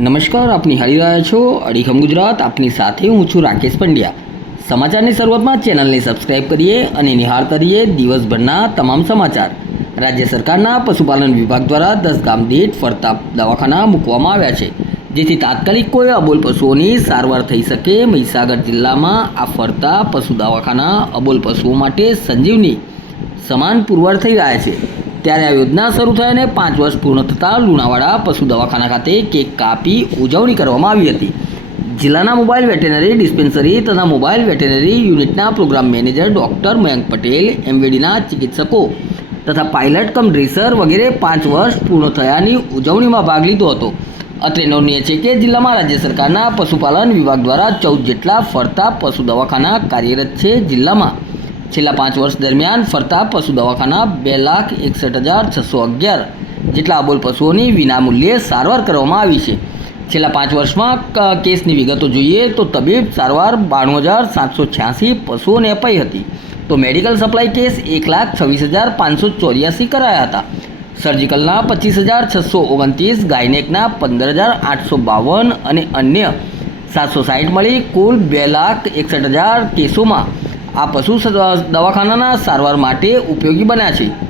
નમસ્કાર આપની નિહાળી રહ્યા છો અડીખમ ગુજરાત. આપની સાથે હું છું રાકેશ પંડ્યા. સમાચારની શરૂઆતમાં ચેનલને સબસ્ક્રાઇબ કરીએ અને નિહાળ કરીએ દિવસભરના તમામ સમાચાર. રાજ્ય સરકારના પશુપાલન વિભાગ દ્વારા દસ ગામ દીઠ ફરતા દવાખાના મૂકવામાં આવ્યા છે. જેથી તાત્કાલિક કોઈ અબોલ પશુઓની સારવાર થઈ શકે. મહીસાગર જિલ્લામાં આ ફરતા પશુ દવાખાના અબોલ પશુઓ માટે સંજીવની સમાન પુરવાર થઈ રહ્યા છે. ત્યારે આ યોજના શરૂ થયાને પાંચ વર્ષ પૂર્ણ થતાં લુણાવાડા પશુ દવાખાના ખાતે કેક કાપી ઉજવણી કરવામાં આવી હતી. જિલ્લાના મોબાઈલ વેટેનરી ડિસ્પેન્સરી તથા મોબાઈલ વેટેનરી યુનિટના program manager doctor Mayank Patel, એમવીડીના ચિકિત્સકો તથા પાયલટ કમ ડ્રેસર વગેરે પાંચ વર્ષ પૂર્ણ થયાની ઉજવણીમાં ભાગ લીધો હતો. અત્રે નોંધનીય છે કે જિલ્લામાં રાજ્ય સરકારના પશુપાલન વિભાગ દ્વારા ચૌદ જેટલા ફરતા પશુ દવાખાના કાર્યરત છે જિલ્લામાં. છેલ્લા પાંચ વર્ષ દરમિયાન ફરતા પશુ દવાખાના બે લાખ એકસઠ હજાર છસો અગિયાર, જેટલા અબોલ પશુઓની વિનામૂલ્યે સારવાર કરવામાં આવી છે. છેલ્લા પાંચ વર્ષમાં કેસની વિગતો જોઈએ તો તબીબ સારવાર બાણું હજાર સાતસો છ્યાસી પશુઓને અપાઈ હતી. તો મેડિકલ સપ્લાય કેસ એક લાખ છવ્વીસ હજાર પાંચસો ચોર્યાસી કરાયા હતા. સર્જિકલના પચીસ હજાર છસો ઓગણત્રીસ, ગાયનેકના પંદર હજાર આઠસો બાવન અને અન્ય સાતસો સાઠ મળી કુલ બે લાખ એકસઠ હજાર કેસોમાં આ પશુ દવાખાનાના સારવાર માટે ઉપયોગી બન્યા છે.